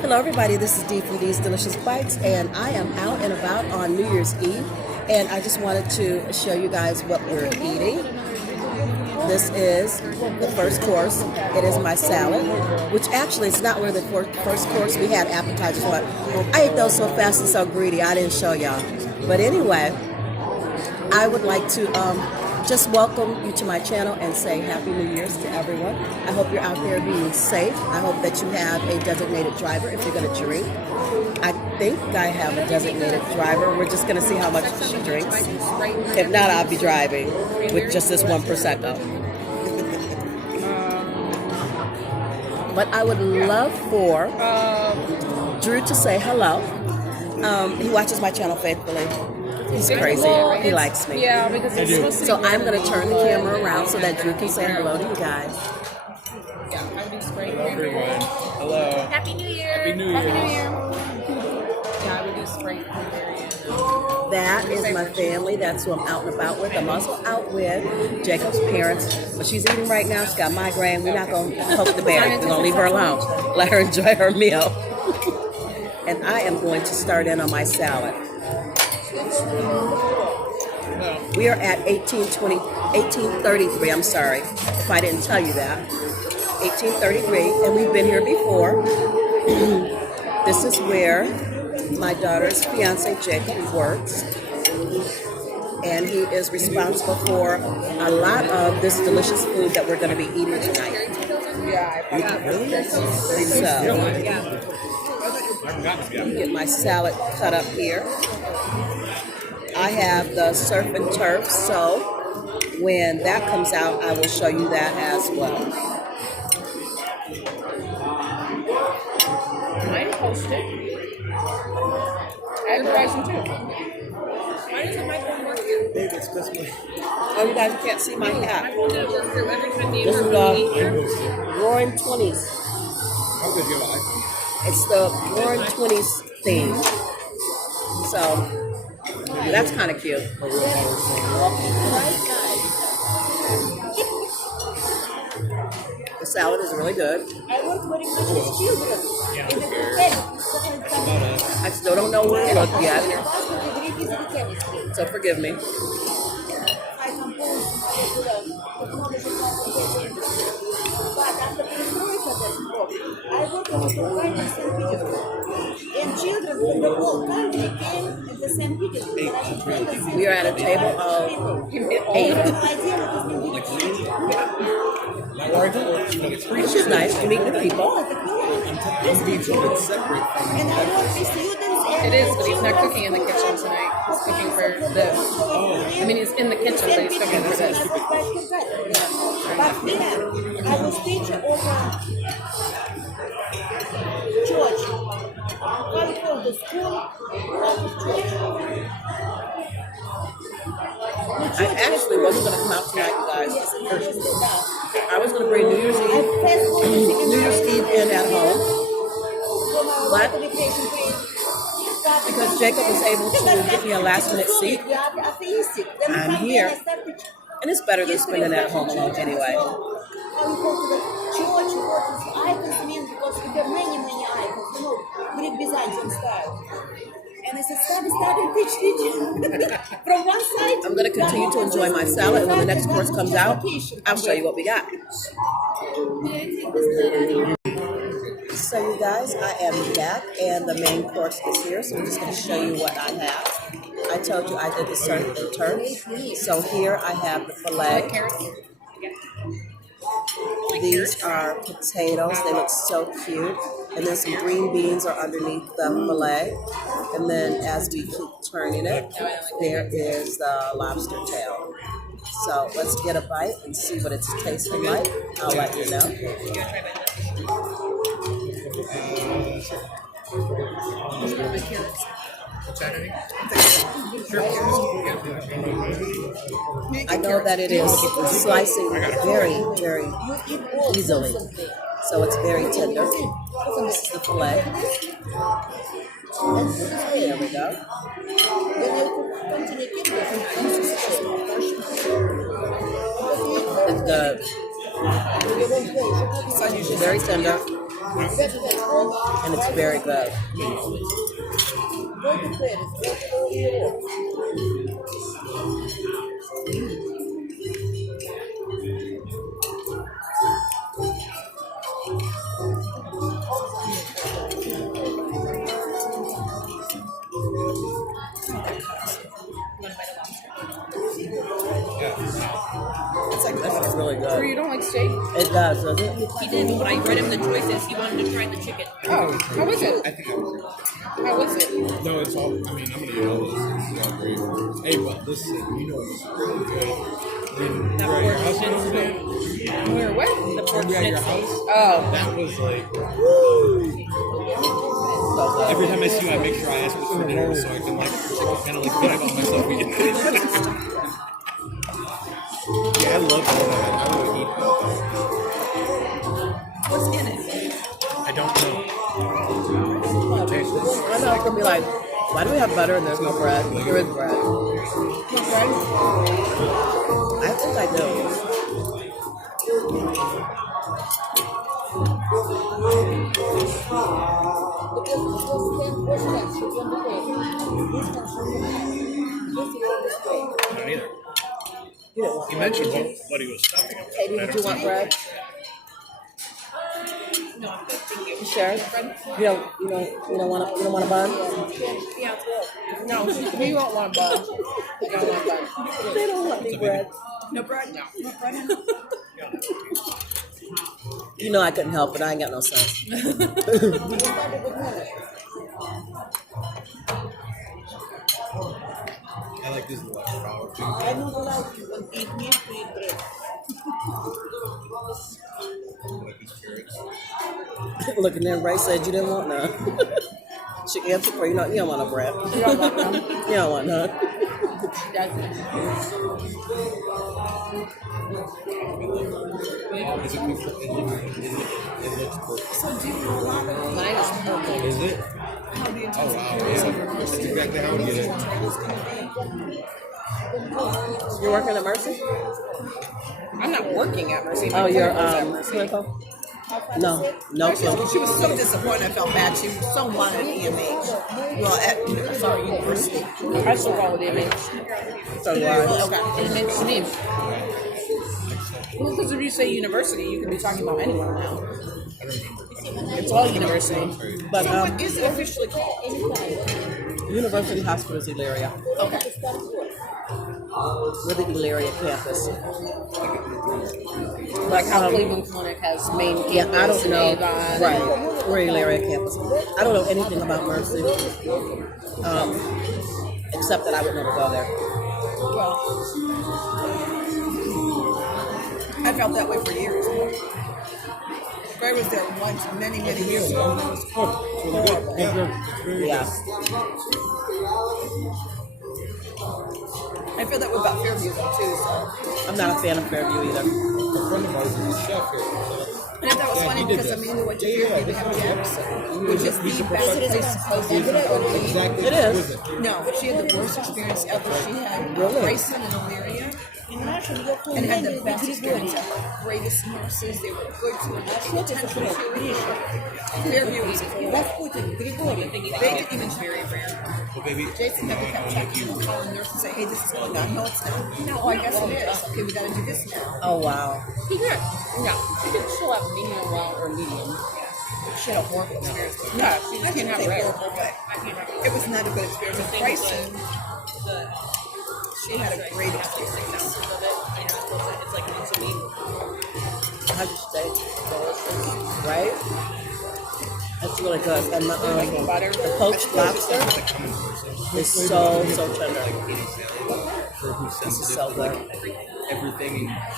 Hello everybody, this is Dee from Dee's Delicious Bites, and I am out and about on New Year's Eve, and I just wanted to show you guys what we're eating. This is the first course. It is my salad, which actually it's not really the first course. We had appetizers, but I ate those so fast and so greedy I didn't show y'all. But anyway, I would like to just welcome you to my channel and say Happy New Year's to everyone. I hope you're out there being safe. I hope that you have a designated driver if you're going to drink. I think I have a designated driver. We're just going to see how much she drinks. If not, I'll be driving with just this one Prosecco. But I would love for Drew to say hello. He watches my channel faithfully. He's crazy. He likes me. Yeah, because it's supposed to be. So I'm going to turn the camera around so that Drew can say hello to you guys. Yeah, I would do spray. Hello, everyone. Hello. Happy New Year. Happy New Year. Happy New Year. Yeah, I would do spray. That is my family. That's who I'm out and about with. I'm also out with Jacob's parents. But she's eating right now. She's got migraine. We're not going to poke the bear. We're going to leave her alone. Let her enjoy her meal. And I am going to start in on my salad. We are at 1833, I'm sorry if I didn't tell you that. 1833, and we've been here before. This is where my daughter's fiance Jacob works, and he is responsible for a lot of this delicious food that we're going to be eating tonight. So, get my salad cut up here. I have the surf and turf, so when that comes out, I will show you that as well. Mine posted. I have Verizon too. Why doesn't my phone work here? Oh, you guys can't see my My hat. phone didn't work through every time the This is here. Roaring 20s. It's the Roaring 20s theme. So, that's kind of cute. The salad is really good. I work very much with children. In the hotel. I still don't know where to look yet, chemistry. so forgive me. I compose technology but after perestroika that broke, I work on the provider in St. Petersburg. And children from the whole country came at the St. Petersburg. We are at a table of 8. Which is nice to meet new people. And I work with students. It is, but he's not cooking in the kitchen tonight. He's cooking for this. I mean, he's in the kitchen, but he's cooking for this. But here, I was teacher of a church. How you call the school? Church. I actually wasn't going to come out tonight, you guys. I was going to bring New Year's Eve in at home, but because Jacob was able to get me a last minute seat, I'm here, and it's better than spending at home alone anyway. How you go to the church, you go to icons, because there are many icons, Greek Byzantine style. And I said, study, teach. From one side. I'm going to continue to enjoy my salad, and when the next course comes out, I'll show you what we got. So you guys, I am back, and the main course is here, so I'm just going to show you what I have. I told you I did the surf and turf, so here I have the filet. These are potatoes. They look so cute. And then some green beans are underneath the filet. And then as we keep turning it, there is the lobster tail. So let's get a bite and see what it's tasting like. I'll let you know. I know that it is slicing very, very easily. So it's very tender. This is the filet. There we go. It's good. Very tender. and it's very good. This is really Or good. you don't like steak? It does, doesn't it? He did, but when I read him the choices, he wanted to try the chicken. Oh, how is it? I think I was. How is it? No, it's all. I mean, I'm gonna eat all this. It's all great. Hey, but listen, you know it's really good. When we were at your house the other day, Where what? The pork when we were at your schnitzel. house, Oh, that was like. So good. Every time I see you, I make sure I ask for dinner so I can like kind of like get about myself eating. Yeah, I love all that. I would eat that. What's in it? I don't know. I know it's gonna be like, why do we have butter and there's no bread? There is bread. I think I do. I don't either. You don't want He bread. mentioned what he was stuffing up. Katie, did you want bread? No, I'm good. Thank you. You sure? You don't want a bun? Yeah. no, we won't want buns. We don't want buns. They don't want me bread. No bread? No. No bread? You know I couldn't help it. I ain't got no sense. I like this like flour too. I don't like you when eat meat, we eat bread. I like these carrots. Look, and then Ray said you didn't want none. She answered for you. You don't want no bread. You don't want them. You don't want none. Is it cooked? It looks perfect. So do you know a lot of Mine is purple. Is it? how the Oh intensive wow, care is yeah. over That's Mercy? exactly how I get it. It's going to be. You're working at Mercy? I'm not working at Mercy. My Oh, you're clinic is at Mercy. clinical? No clue. She was so disappointed. I felt bad. She so wanted an EMH. Well, at university. I still call it image. So do I. Okay. Image means. Well, because if you say university, you can be talking about anyone now. It's all university. But What is it officially called? University Hospital is Elyria. Okay. We're the Elyria campus. Like how Cleveland Clinic has main campus. Yeah, I don't in know. Avon. Right. We're Elyria campus. I don't know anything about Mercy. Except that I would never go there. I felt that way for years. I was there once, many years ago. And it was horrible. Yeah. I feel that way about Fairview though too. So. I'm not a fan of Fairview either. A friend of ours is a chef here. And I thought it was funny he did because that. Amanda went to Fairview to have Jackson, which is the best place supposed to be. Exactly. It is. No, she had the worst experience ever. She had Really? Grayson and Elyria. And had the best experience ever. Greatest nurses, they were good to her, the attention to her. Fairview was cool. They didn't even very rare. Well, baby, Jason never kept checking and calling nurse and say, hey, this is going on. No, it's not. No, I guess it is. Okay, we got to do this now. Oh, wow. He could. Yeah. She could still have medium well or medium. She had a horrible experience. Yeah, she just can't have Say rare. horrible, but it was not a good experience. With Bryson, she had a great experience. It's like once a week. How'd you stay? Delicious. Right? That's really good. And the poached lobster is so tender. for who's This is sensitive so to good. like everything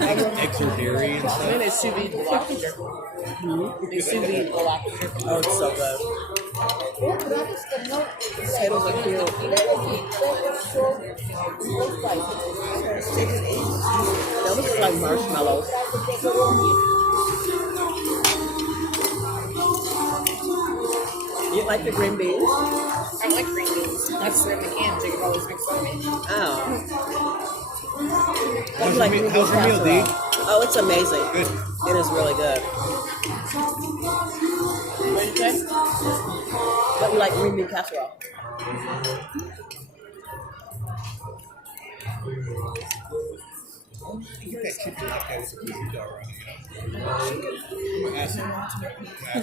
and eggs or dairy and And stuff. they sous vide the lobster. They sous vide the lobster. Oh, it's so good. Potatoes are cute. Those look like marshmallows. You like the green beans? I like green beans. That's in the can, so you can always make fun of me. Oh. How's Like your meal, green how's your meal, casserole. D? Oh, it's amazing. Good. It is really good. But we like green bean casserole. You get that chicken like that with a piece of around, you know? I'm gonna ask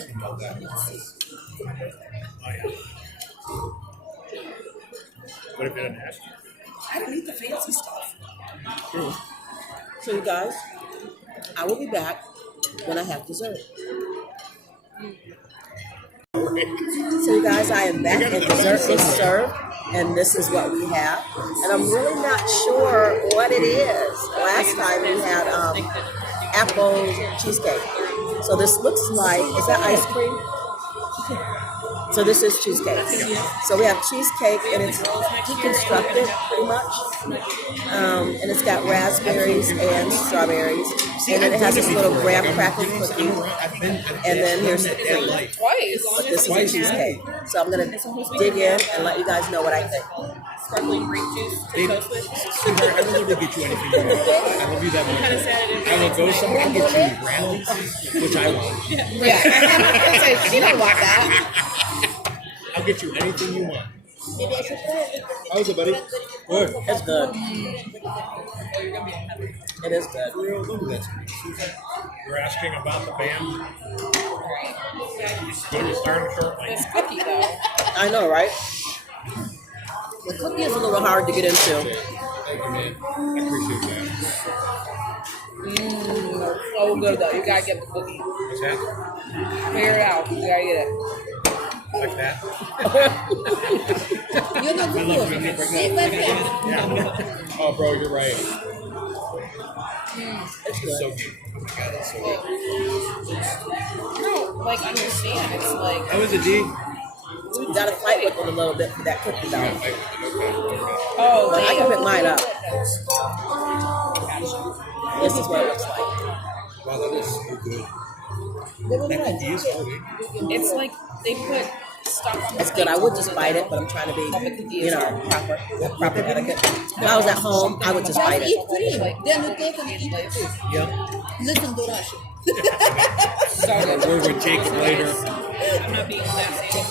him about that. Oh, yeah. What if it doesn't ask you? I don't eat the fancy stuff. True. So you guys, I will be back when I have dessert. So you guys, I am back and dessert is served, and this is what we have. And I'm really not sure what it is. Last time we had apple cheesecake. So this looks like, is that ice cream? So this is cheesecake. So we have cheesecake, and it's deconstructed pretty much. And it's got raspberries and strawberries. And then it has this little graham cracker cookie. And then here's the cream. Twice. But this is a cheesecake. So I'm going to dig in and let you guys know what I think. Sparkling grape juice to toast with. Sweetheart, I will never get you anything you want. I love you that much. Kind of sad it is. I will go somewhere and get you brownies, which I want. Yeah. So she don't want that. I'll get you anything you want. Maybe I should try it. How's it, buddy? Good. It's good. Oh, you're gonna be happy. It is good. Real look at that. You're asking about the band. It's going to start shortly. This cookie though. I know, right? The cookie is a little hard to get into. Thank you, man. I appreciate that. So good though. You gotta get the cookie. What's that? Figure it out. You gotta get it. Like that? You're not I good. love you. Like See, that. like that. Yeah. Oh, bro, you're right. It's good. So good. Oh my God, that's so good. No, like understand. It's like How is it, D? You gotta fight with it a little bit for that cookie dough. oh, But I can pick like, mine up. This is what it looks like. Wow, that is so good. They will That like. cookie is good. it's like they put stuff on It's good. I would just bite it, but I'm trying to be, you know, proper etiquette. If I was at home, I would just bite Just it. eat cream. Then you take and eat the food. Yeah. Listen to Russian. so I'll good. word with Jacob later. I'm not being sassy.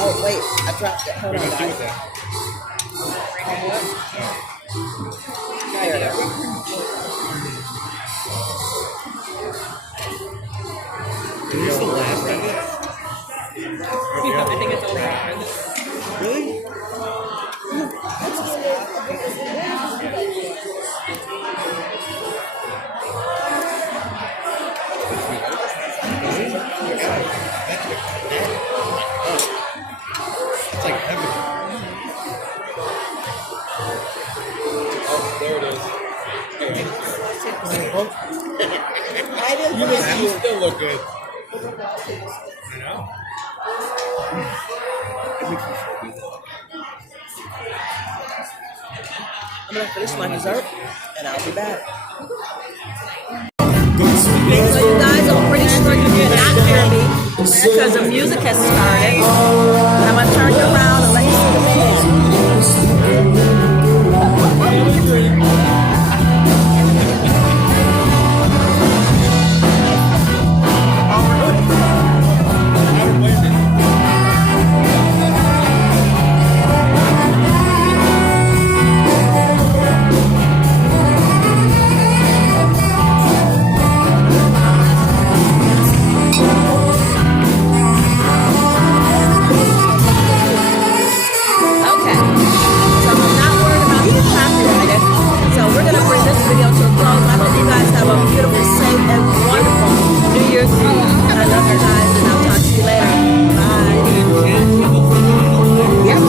Oh, wait. I dropped it. Hold What on, do you do guys. with that? There it is. Is this the last of it? I think it's over. Really? It's like heaven. Oh, there it is. I will You bless you. still look good. I know. It makes me feel good. I'm going to finish my dessert, and I'll be back. So you guys, I'm pretty sure you cannot hear me because the music has started. I'm going to turn you around and let you see the band. Okay, so I'm not worried about being copyrighted. So we're going to bring this video to a close. I hope you guys have a beautiful, safe, and wonderful New Year's Eve. I love you guys.